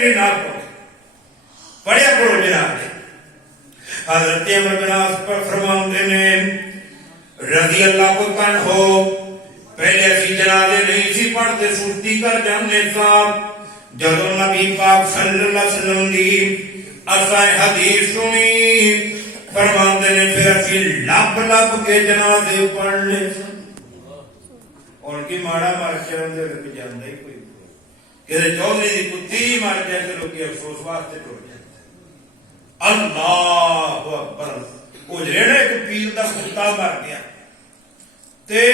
میرے نہ پڑھیا کرو جناب. حضرت عمر بن عاص پر فرماتے ہیں رضی اللہ عنہ پہلے اسی جنازے نہیں سی پڑھتے سستی کر جانے صاحب جب نبی پاک صلی اللہ علیہ وسلم دی اسائے حدیث سنی فرماتے ہیں پھر اسی لب لب کے جنازے پڑھنے ان کی ماڑا مار کے اندر پہ جانا ہی کوئی کہ چودھری دی کتی مار جائے تو لوگ افسوس واسطے ٹوٹ جاتے. اللہ اکبر اجڑے ایک پیر دا کتا مر گیا تے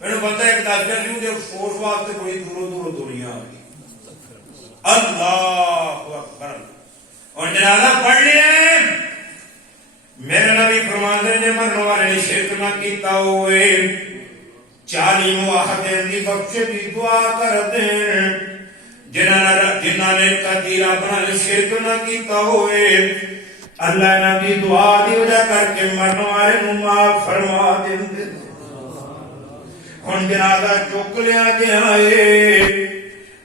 میں پتا ایک دس دیا کیوں کہ افسوس واسطے کوئی دوروں دوروں دنیا آ گئی. اللہ اکبر اور جنازہ پڑھ لیا. میرے نبی فرماتے ہیں مرنے والے نے شرک نہ کیتا ہوئے 40 معاہدیں دی بخش دی دعا کر دیں. جنہاں نے قدیر اپنا شرک نہ کیتا ہوئے اللہ نبی دعا دی وجہ کر کے مرنے والے نو معاف فرما دیں. ہن جنازہ چک لیا گیا ہے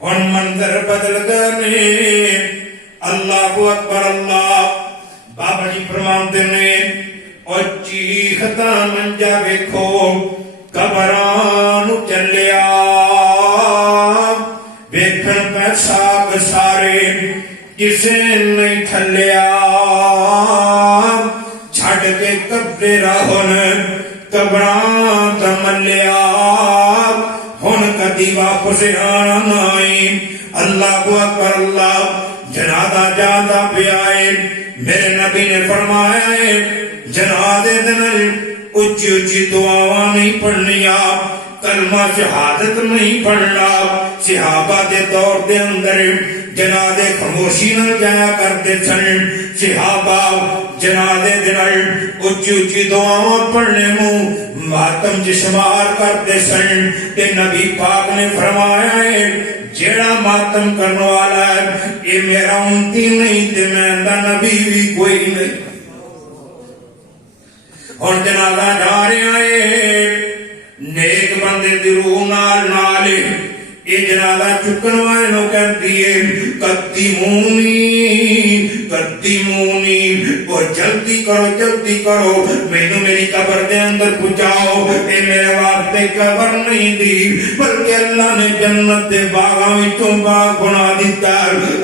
ہن منظر بدل گئے. اللہ اکبر اللہ. بابا جی فرماتے ہیں اور چیختا منجا ویکھو قبراں نو چلیا ویکھن پہ ساگ سارے کسے نہیں تھلیا چھڈ کے قبرے راہن قبراں تے ملیا ہن کدی واپس آنا نہیں. اللہ اکبر اللہ. جنازہ جانا پیا ہے میرے نبی نے فرمایا ہے جنازے دن اچھی اچھی دعاواں نہیں پڑھنیا کلمہ شہادت نہیں پڑھنا. صحابہ دے دور دے اندر جنازے خاموشی نہ جایا کرتے سن. صحابہ جنازے دن اچھی اچھی دعاواں پڑھنے منہ ماتم شمار کرتے سن. تے نبی پاک نے فرمایا ہے جیڑا ماتم کرنے والا ہے یہ میرا امتی نہیں تے میں دا نبی بھی کوئی نہیں. اور جنازہ جا رہے ہیں نیک بندے دی روح نال نال یہ جنازہ چکن والے نو کہتی ہے قدیمونی اور جلدی کرو مینوں میری قبر دے اندر پہنچاؤ. اے میرے واسطے قبر نہیں دی بلکہ اللہ نے جنت دے باغاں وچوں باغ بنا دتا.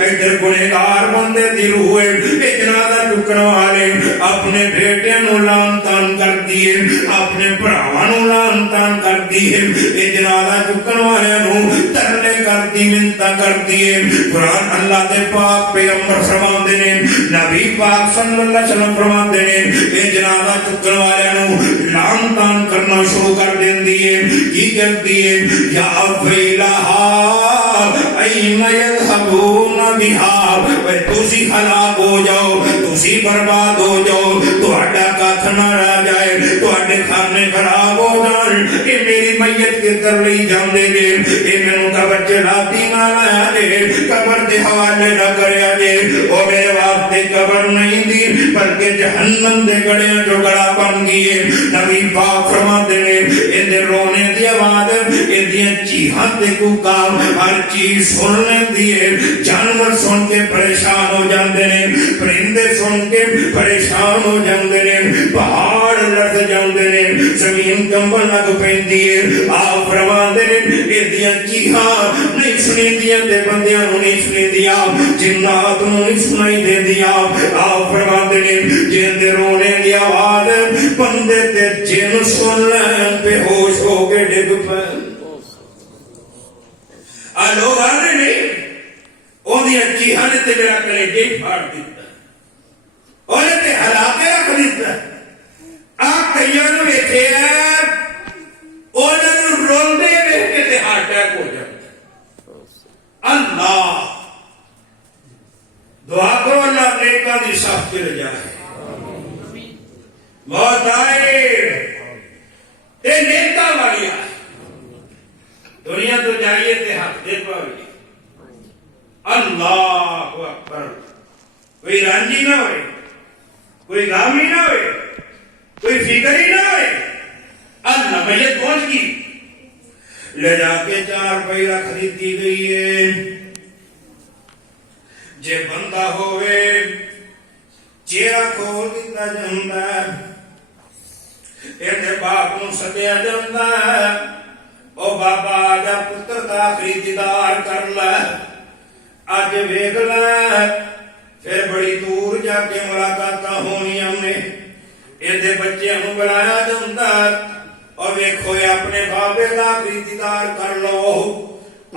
ادھر گنہگار بندے دی روح اے جنازہ چکن والے اپنے بیٹے نو لعن تان کر دیے اپنے بھراواں نو لعن تان کر دیے. اے جنازہ چکن والے نو ترلے کر دی منتا کر دیے. قرآن اللہ دے پاک پیغمبر فرماندے نے نبی پاک صلی اللہ علیہ وسلم فرماندے نے اے جنازہ چکن والے نو لعن تان کرنا شروع کر دیندی ہے. کی کہتی ہے یا ویلہا این یذھبون بہا تسی ہلاک ہو جاؤ تسی برباد ہو جاؤ تہاڈا کھ نہ رہ جائے تہاڈے کھانے خراب ہو جان. اے میری میت کے در لئی جاندے نے اے مینوں قبر چ لاتی نہ لایا جے قبر دے حوالے نہ کریا جے. او میرے واسطے قبر نہیں دی بلکہ جہنم دے گڑیاں جو گڑا بن گئی ہے. نبی پاک فرماتے نے ایں دے رونے دی آواز ایں دی چیخاں تے کوکار ہر چیز سن لیندی ہے. جانور سن کے پریشان ہو جاندے نے پرندے سن کے پریشان ہو جاندے نے پہاڑ لرز جاندے نے زمین کنبن لگ پیندی ہے. آپ فرماندے نے ایدیاں چیخاں نہیں سنی دیا تے بندیاں نو نہیں سنی دیا جنات نو نہیں سنائی دے دیا. آپ فرماندے نے جن دے رونے دی آواز بندے تے جن سن لین بے ہوش ہو کے ڈگ پین. آ لوگ آنے نہیں اودیاں چیخاں نے تے میرا کلیجے پھاڑ دیتا اور تے ہلاکے رکھ دیتا. آپ کئیاں نو ویکھے انہاں نو روندے ویکھ کے تے ہارٹ اٹیک ہو جاتا. اللہ دعا کرو اللہ نیکاں دی صف کے رجا ہے. موت آئے تے نیکاں والی آئے دنیا تو جائیے تے حق دے پاوی. اللہ اکبر. کوئی رانجی نہ ہوئے کوئی غامی نہ ہوئے کوئی فکر ہی نہ ہوئے. اللہ میت پہنچ گئی لے جا کے 4 پیرا خریدی گئی ہے ਜੇ ਬੰਦਾ ਹੋਵੇ ਚਿਹਰਾ ਖੋਲ ਦਿੱਤਾ ਜਾਂਦਾ, ਇਹਦੇ ਬਾਪ ਨੂੰ ਸੱਦਿਆ ਜਾਂਦਾ, ਉਹ ਬਾਬਾ ਆਜਾ ਪੁੱਤਰ ਦਾ ਆਖਰੀ ਦੀਦਾਰ ਕਰ ਲੈ, ਅੱਜ ਵੇਖ ਲੈ। ਫਿਰ ਬੜੀ ਦੂਰ ਜਾ ਕੇ ਮੁਲਾਕਾਤਾਂ ਹੋਣੀਆਂ ਨੇ, ਇਹਦੇ ਬੱਚਿਆਂ ਨੂੰ ਬੁਲਾਇਆ ਜਾਂਦਾ, ਉਹ ਵੇਖੋ ਆਪਣੇ ਬਾਬੇ ਦਾ ਆਖਰੀ ਦੀਦਾਰ ਕਰ ਲਓ,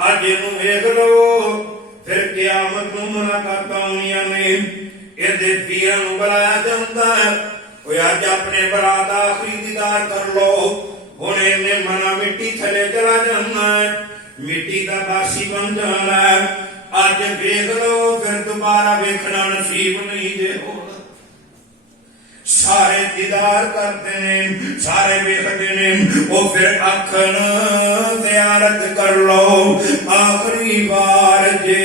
ਅੱਜ ਇਹਨੂੰ ਵੇਖ ਲਓ। ਫਿਰ ਕਿਆਮਤ ਨੂੰ ਮੁਲਾਕਾਤਾਂ ਹੋਣੀਆਂ ਨੇ, ਇਹਦੇ ਪੀਰਾਂ ਨੂੰ ਬੁਲਾਇਆ ਜਾਂਦਾ, ਉਹ ਅੱਜ ਆਪਣੇ ਭਰਾ ਦਾ ਆਖਰੀ ਦੀਦਾਰ ਕਰ ਲਓ। ਹੁਣ ਇਹਨੇ ਮਨਾ ਮਿੱਟੀ ਥੱਲੇ ਚਲਾ ਜਾਣਾ, ਮਿੱਟੀ ਦਾ ਵਾਸੀ ਬਣ ਜਾਣਾ, ਅੱਜ ਵੇਖ ਲਓ, ਫਿਰ ਦੁਬਾਰਾ ਵੇਖਣਾ ਨਸੀਬ ਨਹੀਂ ਜੇ ਹੋਣਾ। ਸਾਰੇ ਦੀਦਾਰ ਕਰਦੇ ਨੇ, ਸਾਰੇ ਵੇਖਦੇ ਨੇ, ਉਹ ਫਿਰ ਆਖਣ ਜ਼ਿਆਰਤ ਕਰ ਲਓ ਆਖਰੀ ਵਾਰ ਜੇ,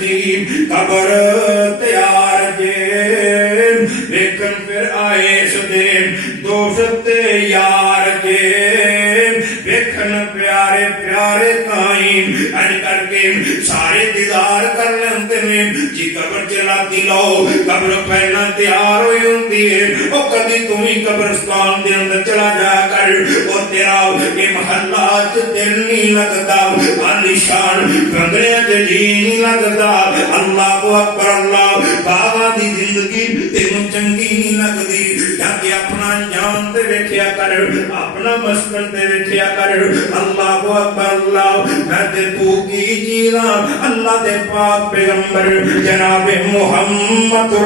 ਦੀ ਕਬਰ ਤਿਆਰ ਜੇ, ਵੇਖਣ ਫਿਰ ਆਏ ਇਸ ਦੇ ਦੋਸਤ ਤੇ ਯਾਰ ਜੇ, ਵੇਖਣ ਪਿਆਰੇ ਪਿਆਰੇ ਤਾਈ ਅਜ ਕਰਕੇ ਸਾਰੇ ਦੀਦਾਰ ਕਰ ਲੈਂਦੇ ਨੇ ਜੀ। ਕਬਰ ਚ ਲਾਤੀ ਲਓ, ਕਬਰ ਪਹਿਲਾਂ ਤਿਆਰ ਹੋਈ ਹੁੰਦੀ ਹੈ, ਉਹ ਕਦੀ ਤੂੰ ਹੀ ਕਬਰਸਤਾਨ ਦੇ ਅੰਦਰ ਚਲਾ ਜਾ ਕਰ, ਉਹ ਤੇਰਾ ਇਹ ਮਹੱਲਾ ਚ ਦਿਲ ਨਹੀਂ ਲੱਗਦਾ, ਆਲੀਸ਼ਾਨ ਬੰਗਲਿਆਂ ਚ ਜੀ ਨਹੀਂ ਲੱਗਦਾ, ਅੱਲਾਹੁ ਅਕਬਰ ਅੱਲਾਹ ਬਾਬਾ ਦੀ ਜ਼ਿੰਦਗੀ ਤੈਨੂੰ ਚੰਗੀ ਨਹੀਂ ਲੱਗਦੀ, ਜਾ ਕੇ ਆਪਣਾ ਜਾਨ ਤੇ ਵੇਖਿਆ ਕਰ, ਆਪਣਾ ਮਸਕਨ ਤੇ ਵੇਖਿਆ ਕਰ, ਅੱਲਾਹੁ ਅਕਬਰ ਅੱਲਾਹ ਮੈਂ ਤੇ ਤੂੰ ਕੀ ਜੀਣਾ। ਅੱਲਾਹ ਦੇ ਪਾਕ ਪੈਗੰਬਰ ਜਨਾਬੇ ਮੁਹੰਮਦ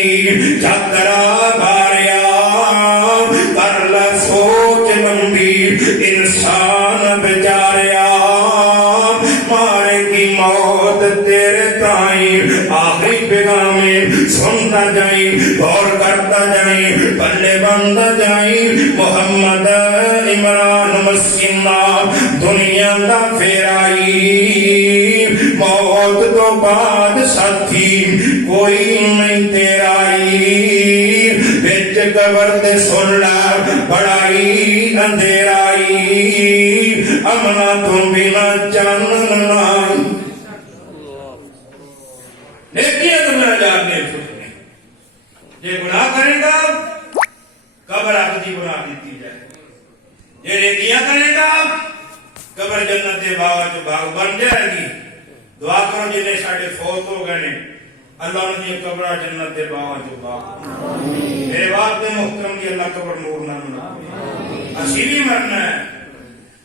زندگی جھگڑا بھاریا کر لا سوچ لمبی انسان بیچاریا مارے کی موت تیرے تائیں آخری پیغام سنتا جائیں غور کرتا جائیں پلے بنتا جائیں محمد عمران مسکینہ دنیا دا پھیرائی موت تو بعد ساتھی کوئی نہیں تیرائی بچ قبر تے سن لا بڑائی اندھیرائی امنا تم بنا چانن نائی نیکیاں تمہیں عذاب میں چھوٹنے یہ گناہ کرے گا قبر آخری بنا دیتی جائے یہ نیکیاں کرے گا قبر جنت باغ بن جائے گی دعا کرو جنہیں ساڑھے فوت ہو گئے اللہ نے قبر جنت باغ میرے باپ نے محترم کی اللہ قبر نور نہ بنا اصیلی مرنا ہے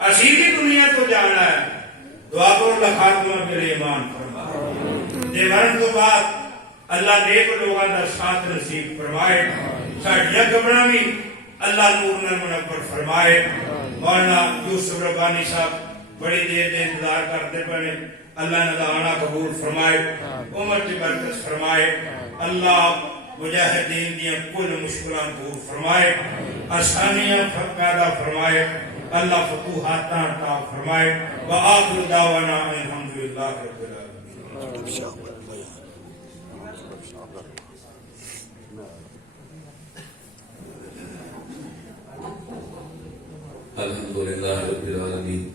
اصیلی دنیا تو جانا ہے دعا کرو اللہ خاتمہ میرے ایمان فرما دے مرن تو بعد اللہ نیک لوگوں کا ساتھ نصیب فرمائے ساڑھیا قبرہ بھی اللہ نور نہ منور فرمائے مولانا یوسف ربانی صاحب بڑی دیر دے انتظار کرتے پڑے اللہ نے دعانا قبول فرمائے عمر کی برکت فرمائے اللہ مجاہدین دیا کل مشکلات دور فرمائے آسانیاں پیدا فرمائے اللہ فتوحات عطا فرمائے وآخر دعوانا الحمدللہ رب العالمین الحمدللہ رب العالمین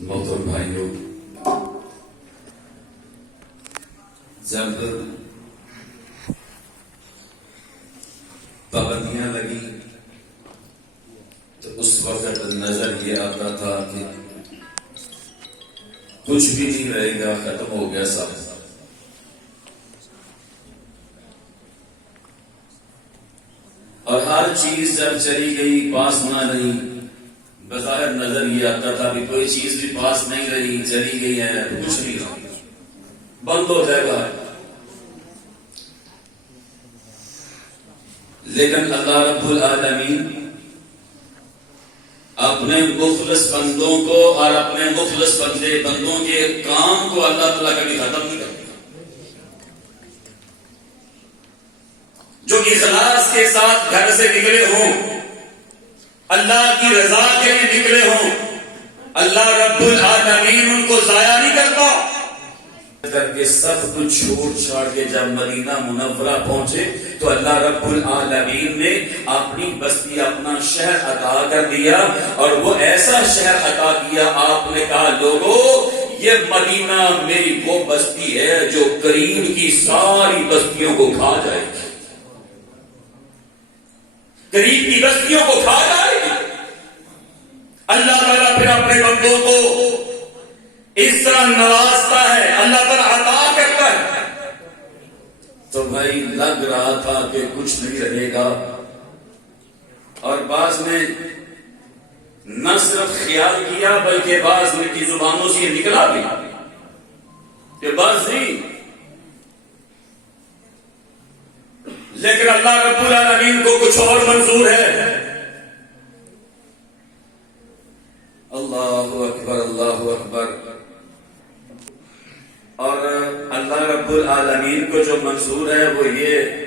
محترم بھائیوں جب پابندیاں لگی تو اس وقت نظر یہ آتا تھا کہ کچھ بھی نہیں رہے گا ختم ہو گیا سب اور ہر چیز جب چلی گئی پاس نہ رہی بظاہر نظر یہ آتا تھا کہ کوئی چیز بھی پاس نہیں رہی چلی گئی ہے کچھ نہیں رہا بند ہو جائے گا لیکن اللہ رب العالمین اپنے مخلص بندوں کو اور اپنے مخلص بندوں کے کام کو اللہ تعالیٰ کبھی ختم نہیں کرتا جو اخلاص کے ساتھ گھر سے نکلے ہوں اللہ کی رضا کے لیے نکلے ہوں اللہ رب العالمین ان کو ضائع نہیں کرتا کر کے سب کچھ چھوڑ چھاڑ کے جب مدینہ منورہ پہنچے تو اللہ رب العالمین نے اپنی بستی اپنا شہر عطا کر دیا اور وہ ایسا شہر عطا کیا آپ نے کہا لوگوں یہ مدینہ میری وہ بستی ہے جو قریب کی ساری بستیوں کو کھا جائے گی قریب کی بستیوں کو کھا جائے گی اللہ تعالیٰ پھر اپنے بندوں کو اس طرح نوازتا ہے اللہ تعالیٰ عطا کرتا ہے تو بھائی لگ رہا تھا کہ کچھ نہیں رہے گا اور بعض نے نہ صرف خیال کیا بلکہ بعض نے کی زبانوں سے یہ نکلا بھی کہ بس نہیں لیکن اللہ رب العالمین کو کچھ اور منظور ہے اللہ اکبر اللہ اکبر اور اللہ رب العالمین کو جو منظور ہے وہ یہ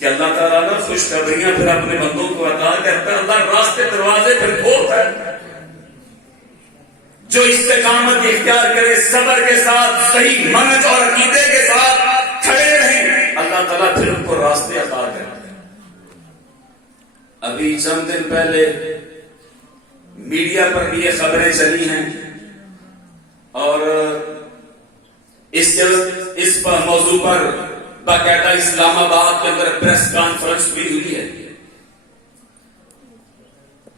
کہ اللہ تعالیٰ نا خوشخبریاں پھر اپنے بندوں کو عطا کرتا ہے اللہ راستے دروازے پھر کھولتا ہے جو استقامت اختیار کرے صبر کے ساتھ صحیح منہج اور عقیدے کے ساتھ کھڑے رہیں اللہ تعالیٰ پھر ان کو راستے عطا کرتا ہے ابھی چند دن پہلے میڈیا پر بھی یہ خبریں چلی ہیں اور اس پر موضوع پر باقاعدہ اسلام آباد کے اندر پریس کانفرنس بھی ہوئی ہے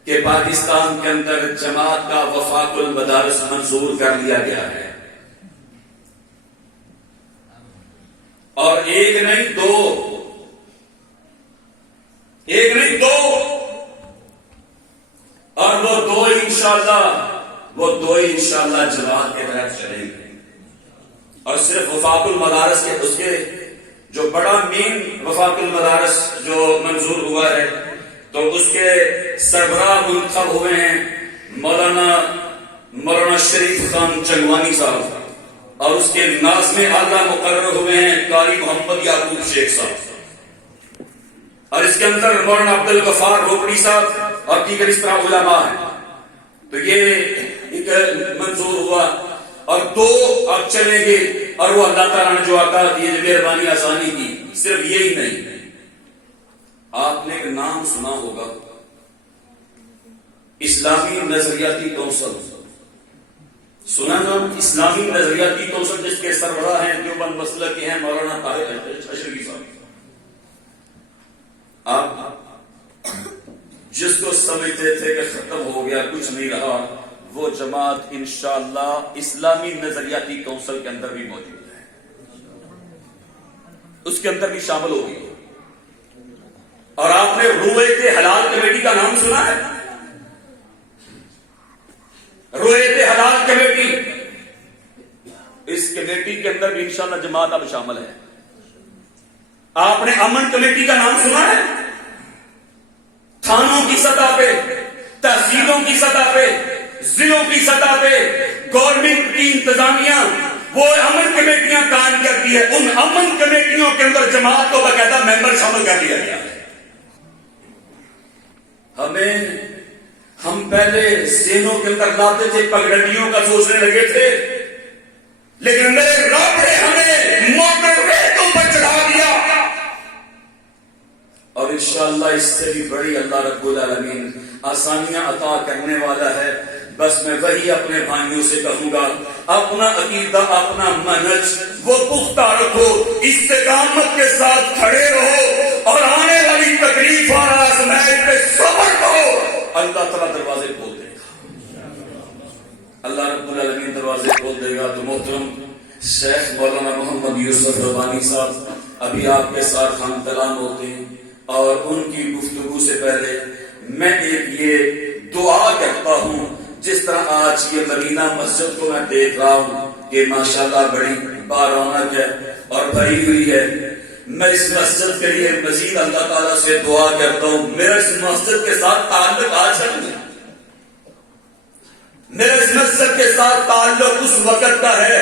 کہ پاکستان کے اندر جماعت کا وفاق المدارس منظور کر لیا گیا ہے اور ایک نہیں دو اور وہ دو انشاءاللہ جماعت کے تحت چلیں گے اور صرف وفاق المدارس کے اس کے جو بڑا مین وفاق المدارس جو منظور ہوا ہے تو اس کے سربراہ منتخب ہوئے ہیں مولانا شریف خان چنگوانی صاحب، اور اس کے ناظم اعلیٰ مقرر ہوئے ہیں قاری محمد یعقوب شیخ صاحب، اور اس کے اندر مولانا عبد الغفار روکڑی صاحب اور دیگر اس طرح علماء ہیں. تو یہ ایک منظور ہوا، اور 2 اب چلیں گے، اور وہ اللہ تعالیٰ نے جو عطا دی مہربانی آسانی کی. صرف یہی نہیں، آپ نے ایک نام سنا ہوگا اسلامی نظریاتی کونسل. سنا نام اسلامی نظریاتی کونسل، جس کے سربراہ ہیں دیوبند مسلک کے ہیں مولانا طاہر اشرفی صاحب. آپ جس کو سمجھتے تھے کہ ختم ہو گیا کچھ نہیں رہا، وہ جماعت انشاءاللہ اسلامی نظریاتی کونسل کے اندر بھی موجود ہے، اس کے اندر بھی شامل ہوگی. اور آپ نے رویت حلال کمیٹی کا نام سنا ہے؟ رویت حلال کمیٹی، اس کمیٹی کے اندر بھی انشاءاللہ جماعت اب شامل ہے. آپ نے امن کمیٹی کا نام سنا ہے؟ تھانوں کی سطح پہ، تحصیلوں کی سطح پہ، ضلعوں کی سطح پہ گورنمنٹ کی انتظامیہ وہ امن کمیٹیاں قائم کرتی ہے. ان امن کمیٹیوں کے اندر جماعت کو باقاعدہ ممبر شامل کر لیا گیا ہے. ہم پہلے ذہنوں کے اندر لاتے تھے، پگڈنڈیوں کا سوچنے لگے تھے، لیکن میرے رب نے ہمیں موٹر ویتوں پر چڑھا دیا، اور انشاءاللہ اس سے بھی بڑی اللہ رب العالمین آسانیاں عطا کرنے والا ہے. بس میں وہی اپنے بھائیوں سے کہوں گا، اپنا عقیدہ اپنا منہج وہ پختہ رکھو، استقامت کے ساتھ کھڑے رہو، اور آنے والی تکلیف اور آزمائش پہ صبر کرو. اللہ تعالیٰ دروازے کھول دے گا، اللہ رب العالمین دروازے کھول دے گا. تو محترم شیخ مولانا محمد یوسف ربانی صاحب ابھی آپ کے ساتھ ہم کلام ہوتے ہیں، اور ان کی گفتگو سے پہلے میں ایک یہ دعا کرتا ہوں. جس طرح آج یہ مدینہ مسجد کو میں دیکھ رہا ہوں کہ ماشاءاللہ بڑی بارونق ہے اور بھری ہوئی ہے، میں اس مسجد کے لیے مزید اللہ تعالیٰ سے دعا کرتا ہوں. میرا اس مسجد کے ساتھ تعلق آج نہیں، میرا اس مسجد کے ساتھ تعلق اس وقت کا ہے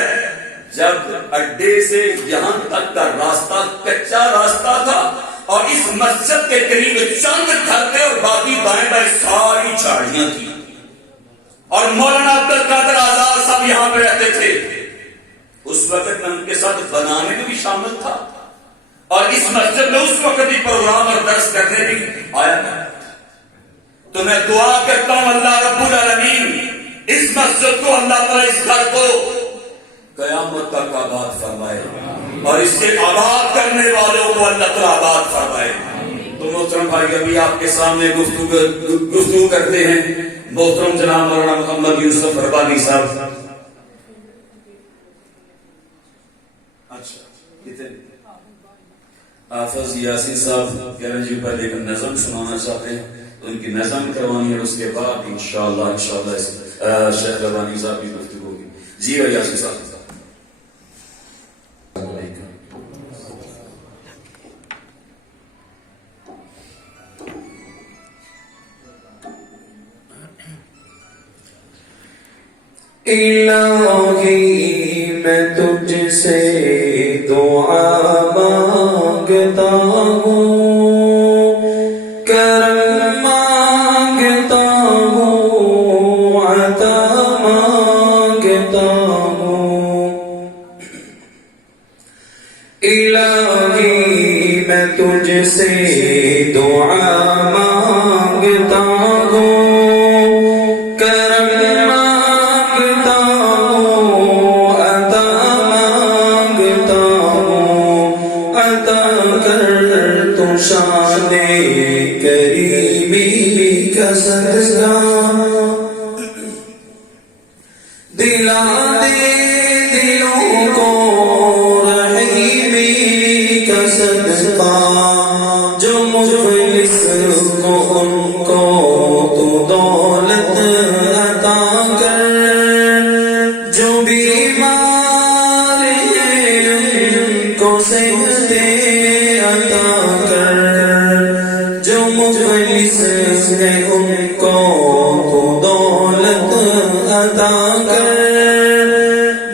جب اڈے سے یہاں تک کا راستہ کچا راستہ تھا، اور اس مسجد کے قریب چند گھر تھے اور باقی دائیں بائیں ساری جھاڑیاں تھیں، اور مولانا عبد القادر آزاد صاحب یہاں پہ رہتے تھے. اس وقت میں ان کے ساتھ بنانے میں بھی شامل تھا، اور اس مسجد میں اس وقت بھی پروگرام اور درس کرنے بھی آیا تھا. تو میں دعا کرتا ہوں اللہ رب العالمین اس مسجد کو، اللہ تعالیٰ اس گھر کو قیامت تک آباد فرمائے، اور اس سے آباد کرنے والوں کو اللہ تعالیٰ آباد فرمائے. تو محترم بھائی ابھی آپ کے سامنے گفتگو کرتے ہیں محترم جناب مولانا محمد یوسف ربانی صاحب. حافظ یاسین صاحب کہہ رہے ہیں جی پہلے ایک نظم سنانا چاہتے ہیں، تو ان کی نظم کروانی ہے، اس کے بعد انشاءاللہ شیخ ربانی صاحب کی گفتگو ہوگی. جی یاسین صاحب. الہی میں تجھ سے دعا مانگتا ہوں، کرم مانگتا ہوں، عطا مانگتا ہوں. الہی میں تجھ سے دعا مانگتا ہوں، شان کریمی کا صدقہ دلا دے دلوں کو، رحیمی کا صدقہ جو مفلس کو ان کو تو دولت عطا کر، جو بیمار ہیں ان کو صحت دے عطا کر جو مفلس ہے ان کو تو دولت عطا کر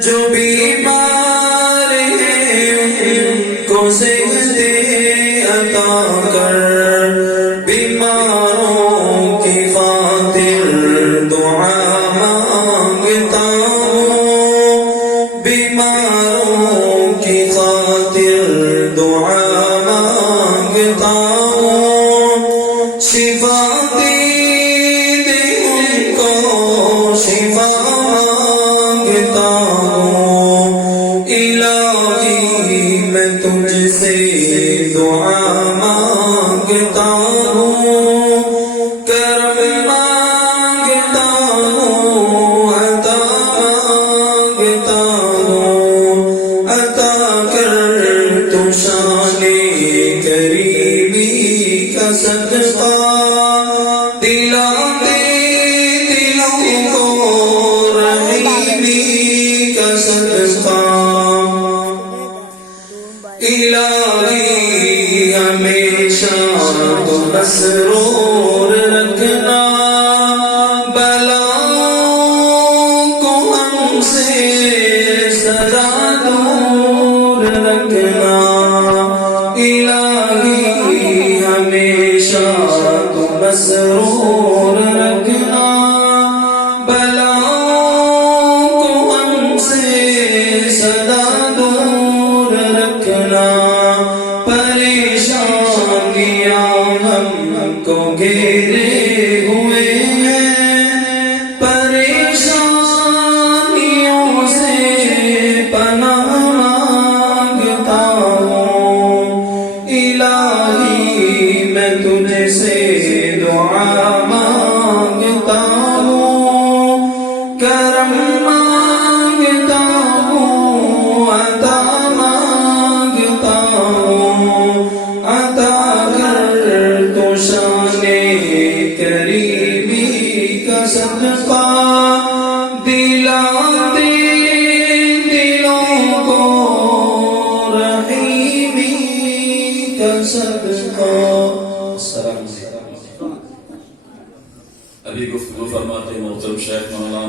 جو بیمار ہے ان کو صحت عطا کر بیماروں کی خاطر دعا مانگتا ہوں بیماروں کی خاطر دعا مانگتا ہوں شفا دے ان کو شفا مانگتا ہوں الہی میں تجھ سے دعا مانگتا ہوں کرم مانگتا ہوں عطا مانگتا ہوں عطا کر تو شان کریمی کا صدقہ دلا دے دلوں کو رحیمی کا صدقہ الہی ہمیشہ تو مسرور رکھنا بلاؤں کو ہم سے سدا دور رکھنا الہی ہمیشہ تو مسرور رکھنا بلاؤں کو ہم سے سدا دور رکھنا پریشانیاں ہم کو گھیرے ہوئے ہیں پریشانیوں سے پناہ مانگتا ہوں الہی میں تجھ سے دعا مانگتا ہوں کرم مانگتا ہوں عطا مانگتا ہوں عطا کر تو شان کریمی کا صدقہ دلا دے دلوں کو رحیمی کا صدقہ السلام علیکم ابھی گفتگو فرماتے محترم شیخ مولانا